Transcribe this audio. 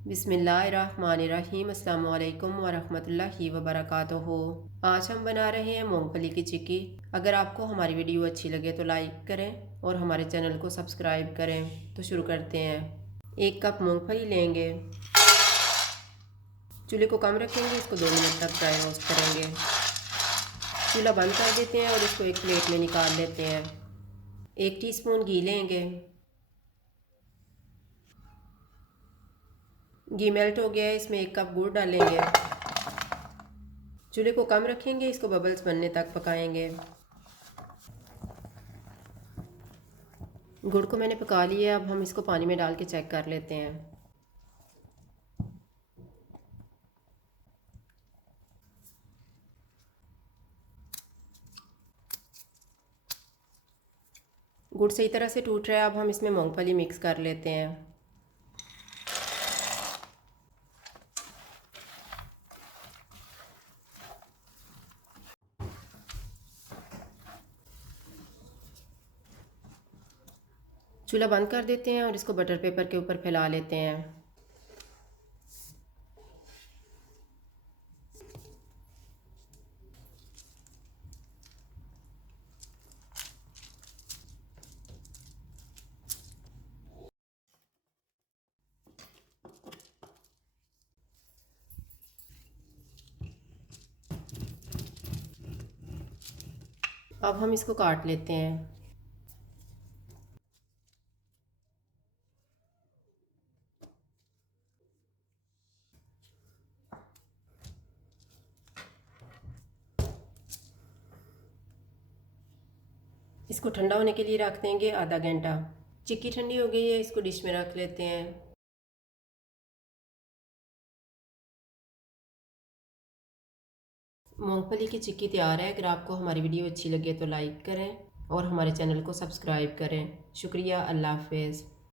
बिस्मिल्लाहिर्रहमानिर्रहीम। अस्सलाम वालेकुम वरहमतुल्लाहि वबरकातुहू। आज हम बना रहे हैं मूंगफली की चिक्की। अगर आपको हमारी वीडियो अच्छी लगे तो लाइक करें और हमारे चैनल को सब्सक्राइब करें। तो शुरू करते हैं। 1 कप मूंगफली लेंगे। चूल्हे को कम रखेंगे, इसको 2 मिनट तक ड्राई रोस्ट करेंगे। चूल्हा बंद कर देते हैं और इसको एक प्लेट में निकाल लेते हैं। 1 टीस्पून घी लेंगे। घी मेल्ट हो गया है, इसमें 1 कप गुड़ डालेंगे। चूल्हे को कम रखेंगे, इसको बबल्स बनने तक पकाएंगे। गुड़ को मैंने पका लिया, अब हम इसको पानी में डाल के चेक कर लेते हैं। गुड़ सही तरह से टूट रहा है, अब हम इसमें मूंगफली मिक्स कर लेते हैं। चूल्हा बंद कर देते हैं और इसको बटर पेपर के ऊपर फैला लेते हैं। अब हम इसको काट लेते हैं। इसको ठंडा होने के लिए रख देंगे आधा घंटा। चिक्की ठंडी हो गई है, इसको डिश में रख लेते हैं। मूंगफली की चिक्की तैयार है। अगर आपको हमारी वीडियो अच्छी लगे तो लाइक करें और हमारे चैनल को सब्सक्राइब करें। शुक्रिया। अल्लाह हाफ़िज़।